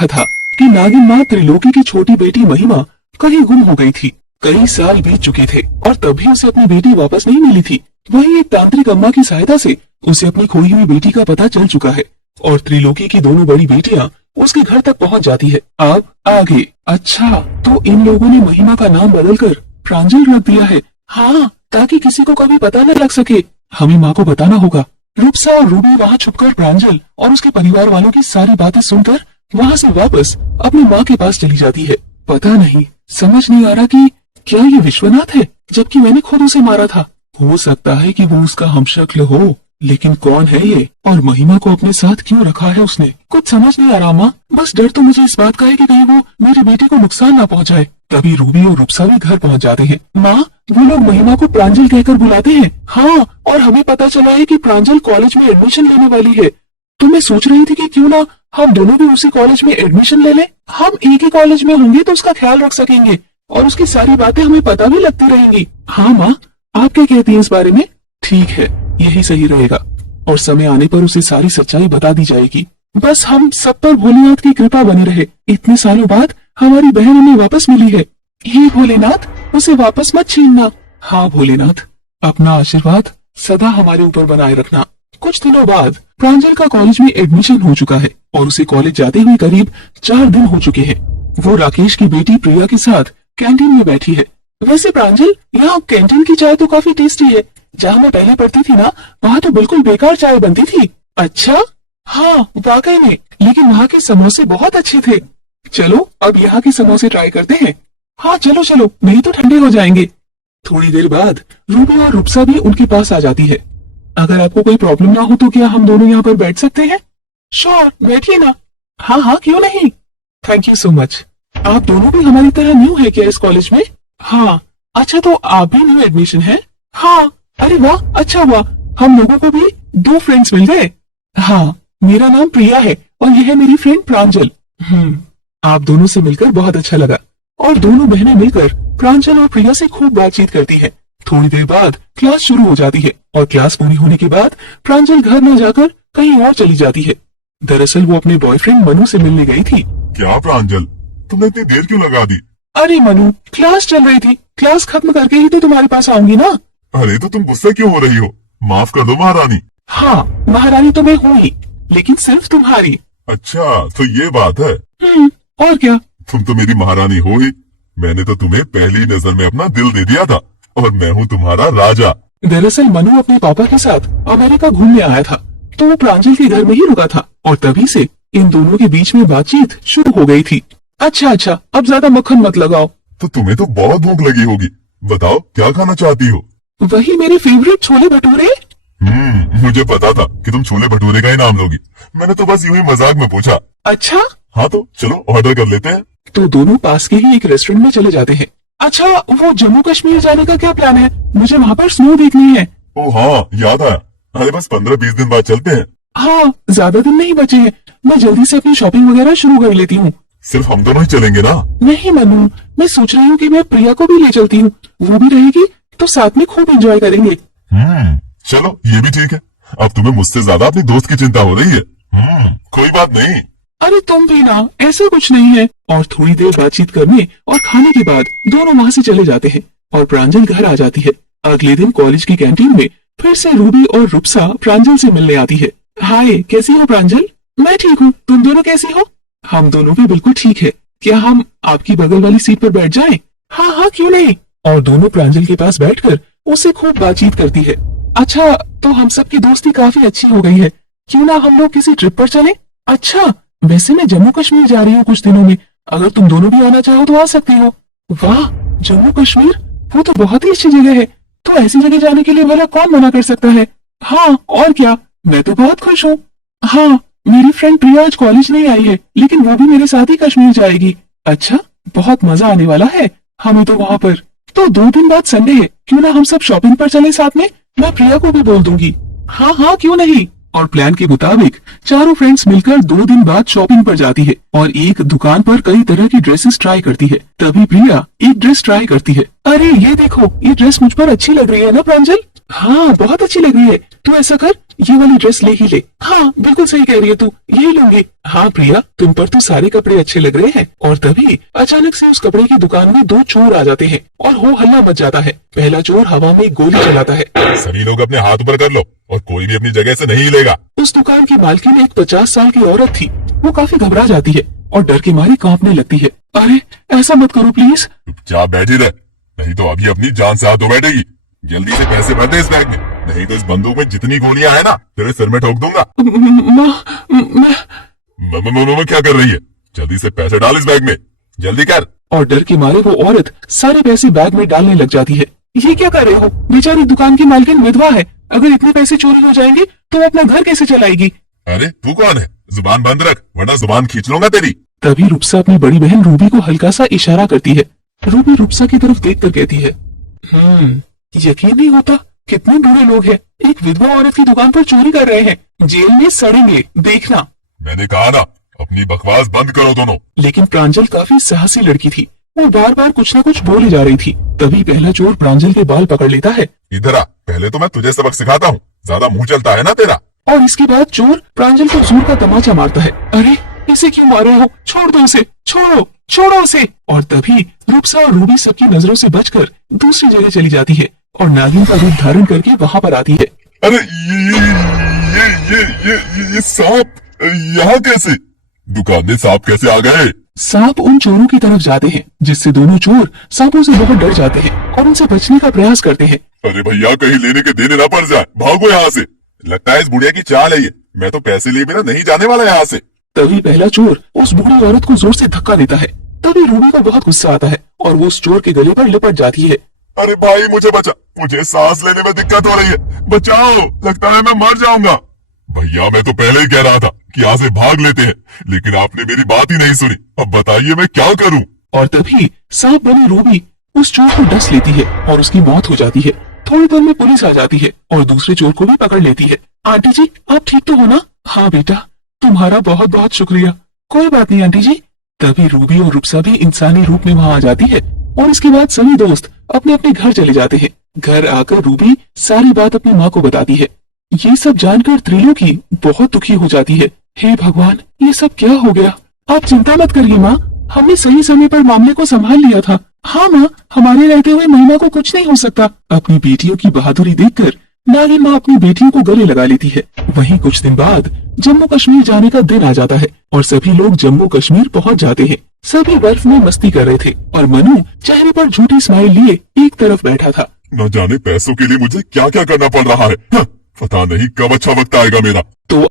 देखा था कि नागिन माँ त्रिलोकी की छोटी बेटी महिमा कहीं गुम हो गई थी। कई साल बीत चुके थे और तभी उसे अपनी बेटी वापस नहीं मिली थी। वहीं एक तांत्रिक अम्मा की सहायता से उसे अपनी खोई हुई बेटी का पता चल चुका है और त्रिलोकी की दोनों बड़ी बेटियां उसके घर तक पहुंच जाती है। अब आगे। अच्छा, तो इन लोगों ने महिमा का नाम बदलकर प्रांजल रख दिया है। हाँ, ताकि किसी को कभी पता न लग सके। हमें माँ को बताना होगा। रूपसा और रूबी वहाँ छुपकर प्रांजल और उसके परिवार वालों की सारी बातें सुनकर वहाँ से वापस अपनी माँ के पास चली जाती है। पता नहीं, समझ नहीं आ रहा कि क्या ये विश्वनाथ है, जबकि मैंने खुद उसे मारा था। हो सकता है कि वो उसका हमशक्ल हो, लेकिन कौन है ये और महिमा को अपने साथ क्यों रखा है उसने? कुछ समझ नहीं आ रहा माँ। बस डर तो मुझे इस बात का है कि कहीं वो मेरी बेटी को नुकसान ना पहुँचाए। तभी रूबी और रूपसा भी घर पहुँच जाते हैं। माँ, वो लोग महिमा को प्रांजल कहकर बुलाते हैं। हाँ, और हमें पता चला है कि प्रांजल कॉलेज में एडमिशन लेने वाली है। तो मैं सोच रही थी कि क्यों ना हम दोनों भी उसी कॉलेज में एडमिशन ले लें। हम एक ही कॉलेज में होंगे तो उसका ख्याल रख सकेंगे और उसकी सारी बातें हमें पता भी लगती रहेंगी। हाँ माँ, आप क्या कहती हैं इस बारे में? ठीक है, यही सही रहेगा और समय आने पर उसे सारी सच्चाई बता दी जाएगी। बस हम सब पर भोलेनाथ की कृपा बनी रहे। इतने सालों बाद हमारी बहन हमें वापस मिली है। हे भोलेनाथ, उसे वापस मत छीनना। हाँ भोलेनाथ, अपना आशीर्वाद सदा हमारे ऊपर बनाए रखना। कुछ दिनों बाद प्रांजल का कॉलेज में एडमिशन हो चुका है और उसे कॉलेज जाते हुए करीब 4 दिन हो चुके हैं। वो राकेश की बेटी प्रिया के साथ कैंटीन में बैठी है। वैसे प्रांजल, यहाँ कैंटीन की चाय तो काफी टेस्टी है। जहाँ मैं पहले पढ़ती थी ना, वहाँ तो बिल्कुल बेकार चाय बनती थी। अच्छा? हाँ, वाकई में, लेकिन वहाँ के समोसे बहुत अच्छे थे। चलो अब यहाँ के समोसे ट्राई करते हैं। हाँ चलो चलो, नहीं तो ठंडे हो जाएंगे। थोड़ी देर बाद रूबी और रूपसा भी उनके पास आ जाती है। अगर आपको कोई प्रॉब्लम ना हो तो क्या हम दोनों यहाँ पर बैठ सकते हैं? श्योर, बैठिए ना। हाँ हाँ, क्यों नहीं। Thank you so much. आप दोनों भी हमारी तरह न्यू है क्या इस कॉलेज में? हाँ। अच्छा, तो आप भी न्यू एडमिशन है? हाँ। अरे वाह, अच्छा हुआ, हम लोगों को भी 2 फ्रेंड्स मिल गए। हाँ, मेरा नाम प्रिया है और यह है मेरी फ्रेंड प्रांजल। आप दोनों से मिलकर बहुत अच्छा लगा। और दोनों बहनें मिलकर प्रांजल और प्रिया से खूब बातचीत करती है। थोड़ी देर बाद क्लास शुरू हो जाती है और क्लास पूरी होने के बाद प्रांजल घर न जाकर कहीं और चली जाती है। दरअसल वो अपने बॉयफ्रेंड मनु से मिलने गई थी। क्या प्रांजल, तुमने इतनी देर क्यों लगा दी? अरे मनु, क्लास चल रही थी, क्लास खत्म करके ही तो तुम्हारे पास आऊंगी ना। अरे तो तुम गुस्सा क्यों हो रही हो? माफ कर दो महारानी। हाँ, महारानी तो मैं हूँ ही, लेकिन सिर्फ तुम्हारी। अच्छा, तो ये बात है। और क्या? तुम तो मेरी महारानी हो ही। मैंने तो तुम्हें पहली नजर में अपना दिल दे दिया था और मैं हूँ तुम्हारा राजा। दरअसल मनु अपने पापा के साथ अमेरिका घूमने आया था, तो वो प्रांजल के घर में ही रुका था और तभी से इन दोनों के बीच में बातचीत शुरू हो गई थी। अच्छा, अब ज्यादा मक्खन मत लगाओ। तो तुम्हें तो बहुत भूख लगी होगी, बताओ क्या खाना चाहती हो? वही मेरे फेवरेट छोले भटूरे। मुझे पता था कि तुम छोले भटूरे का ही नाम लोगी। मैंने तो बस यूं ही मजाक में पूछा। अच्छा? हाँ तो चलो ऑर्डर कर लेते हैं। तो दोनों पास के ही एक रेस्टोरेंट में चले जाते हैं। अच्छा, वो जम्मू कश्मीर जाने का क्या प्लान है? मुझे वहाँ पर स्नो देखनी है। ओ हाँ, याद आया। अरे बस 15-20 दिन बाद चलते हैं। हाँ, ज्यादा दिन नहीं बचे हैं। मैं जल्दी से अपनी शॉपिंग वगैरह शुरू कर लेती हूँ। सिर्फ हम दोनों ही चलेंगे ना? नहीं मनु, मैं सोच रही हूँ कि मैं प्रिया को भी ले चलती हूँ, वो भी रहेगी तो साथ में खूब एंजॉय करेंगे। चलो ये भी ठीक है। अब तुम्हें मुझसे ज्यादा अपनी दोस्त की चिंता हो रही है। कोई बात नहीं। अरे तुम भी ना, ऐसा कुछ नहीं है। और थोड़ी देर बातचीत करने और खाने के बाद दोनों वहाँ से चले जाते हैं और प्रांजल घर आ जाती है। अगले दिन कॉलेज की कैंटीन में फिर से रूबी और रूपसा प्रांजल से मिलने आती है। हाय, कैसी हो प्रांजल? मैं ठीक हूँ, तुम दोनों कैसी हो? हम दोनों भी बिल्कुल ठीक है। क्या हम आपकी बगल वाली सीट पर बैठ जाएं? हाँ हाँ, क्यों नहीं। और दोनों प्रांजल के पास बैठकर उससे खूब बातचीत करती है। अच्छा, तो हम सब की दोस्ती काफी अच्छी हो गई है, क्यों ना हम लोग किसी ट्रिप पर चलें? अच्छा, वैसे मैं जम्मू कश्मीर जा रही हूँ कुछ दिनों में, अगर तुम दोनों भी आना चाहो तो आ सकती हो। वाह, जम्मू कश्मीर, वो तो बहुत ही अच्छी जगह है। तो ऐसी जगह जाने के लिए भला कौन मना कर सकता है। हाँ, और क्या, मैं तो बहुत खुश हूँ। हाँ, मेरी फ्रेंड प्रिया आज कॉलेज नहीं आई है, लेकिन वो भी मेरे साथ ही कश्मीर जाएगी। अच्छा, बहुत मजा आने वाला है हमें तो वहाँ पर। तो 2 दिन बाद संडे है, क्यों ना हम सब शॉपिंग पर चले साथ में। मैं प्रिया को भी बोल दूंगी। हाँ हाँ, क्यों नहीं। और प्लान के मुताबिक चारों फ्रेंड्स मिलकर 2 दिन बाद शॉपिंग पर जाती है और एक दुकान पर कई तरह की ड्रेसेस ट्राई करती है। तभी प्रिया एक ड्रेस ट्राई करती है। अरे ये देखो, ये ड्रेस मुझ पर अच्छी लग रही है ना प्रांजल? हाँ, बहुत अच्छी लग रही है। तो ऐसा कर, ये वाली ड्रेस ले ही ले। हाँ बिल्कुल सही कह रही है तू, यही लूंगी। हाँ प्रिया, तुम पर तो सारे कपड़े अच्छे लग रहे हैं। और तभी अचानक से उस कपड़े की दुकान में दो चोर आ जाते हैं और हो हल्ला मच जाता है। पहला चोर हवा में एक गोली चलाता है। सभी लोग अपने हाथ ऊपर कर लो और कोई भी अपनी जगह से नहीं हिलेगा। उस दुकान की मालकिन एक 50 साल की औरत थी। वो काफी घबरा जाती है और डर के मारे कांपने लगती है। अरे ऐसा मत करो प्लीज। चुपचाप बैठी रह, नहीं तो अभी अपनी जान से हाथ धो बैठेगी। जल्दी से पैसे भर दे इस बैग में, नहीं तो इस बंदूक में जितनी गोलियां है ना तेरे सिर में ठोक दूंगा। मैं क्या कर रही है? जल्दी से पैसे डाल इस बैग में, जल्दी कर। और डर के मारे वो औरत सारे पैसे बैग में डालने लग जाती है। ये क्या कर रहे हो? बेचारी दुकान की मालकिन विधवा है, अगर इतने पैसे चोरी हो जाएंगे तो वो अपना घर कैसे चलाएगी? अरे तू कौन है? जुबान बंद रख वरना जुबान खींच लूंगा तेरी। तभी रुपसा अपनी बड़ी बहन रूबी को हल्का सा इशारा करती है। रूबी रुपसा की तरफ देखकर कहती है, यकीन नहीं होता, कितने बुरे लोग हैं, एक विधवा औरत की दुकान पर चोरी कर रहे हैं, जेल में सड़ेंगे, देखना। मैंने कहा ना, अपनी बकवास बंद करो दोनों। लेकिन प्रांजल काफी साहसी लड़की थी, वो बार बार कुछ न कुछ बोले जा रही थी। तभी पहला चोर प्रांजल के बाल पकड़ लेता है। इधर आ, पहले तो मैं तुझे सबक सिखाता हूँ, ज्यादा मुंह चलता है ना तेरा। और इसके बाद चोर प्रांजल को जोर का तमाचा मारता है। अरे इसे क्यों मार रहे हो? छोड़ दो उसे, छोड़ो छोड़ो उसे। और तभी रूपसा और रूबी सबकी नजरों से बचकर दूसरी जगह चली जाती है और नागिन का रूप धारण करके वहाँ पर आती है। अरे ये सांप यहाँ कैसे? दुकान में सांप कैसे आ गए? सांप उन चोरों की तरफ जाते हैं, जिससे दोनों चोर सांपों से बहुत डर जाते हैं और उनसे बचने का प्रयास करते हैं। अरे भैया कहीं लेने के देने ना पड़ जाए, भागो यहाँ से। लगता है इस बुढ़िया की चाल है ये, मैं तो पैसे लिए बिना नहीं जाने वाला यहाँ से। तभी पहला चोर उस बूढ़ी औरत को जोर से धक्का देता है। तभी रूबी को बहुत गुस्सा आता है और वो उस चोर के गले पर लिपट जाती है। अरे भाई मुझे बचा, मुझे सांस लेने में दिक्कत हो रही है, बचाओ, लगता है मैं मर जाऊंगा। भैया मैं तो पहले ही कह रहा था कि यहाँ से भाग लेते हैं, लेकिन आपने मेरी बात ही नहीं सुनी। अब बताइए मैं क्या करूं? और तभी सांप बनी रूबी उस चोर को डस लेती है और उसकी मौत हो जाती है। थोड़ी देर में पुलिस आ जाती है और दूसरे चोर को भी पकड़ लेती है। आंटी जी आप ठीक तो हो ना? हाँ बेटा, तुम्हारा बहुत बहुत शुक्रिया। कोई बात नहीं आंटी जी। तभी रूबी और रुपसा भी इंसानी रूप में वहाँ आ जाती है और इसके बाद सभी दोस्त अपने अपने घर चले जाते हैं। घर आकर रूबी सारी बात अपनी माँ को बताती है। ये सब जानकर त्रिलोकी बहुत दुखी हो जाती है। हे भगवान, ये सब क्या हो गया? आप चिंता मत करिए माँ, हमने सही समय पर मामले को संभाल लिया था। हाँ माँ, हमारे रहते हुए महिमा को कुछ नहीं हो सकता। अपनी बेटियों की बहादुरी देखकर नागिन माँ अपनी बेटियों को गले लगा लेती है। वहीं कुछ दिन बाद जम्मू कश्मीर जाने का दिन आ जाता है और सभी लोग जम्मू कश्मीर पहुंच जाते हैं। सभी बर्फ में मस्ती कर रहे थे और मनु चेहरे पर झूठी स्माइल लिए एक तरफ बैठा था। न जाने पैसों के लिए मुझे क्या क्या करना पड़ रहा है। पता नहीं कब अच्छा वक्त आएगा मेरा। तो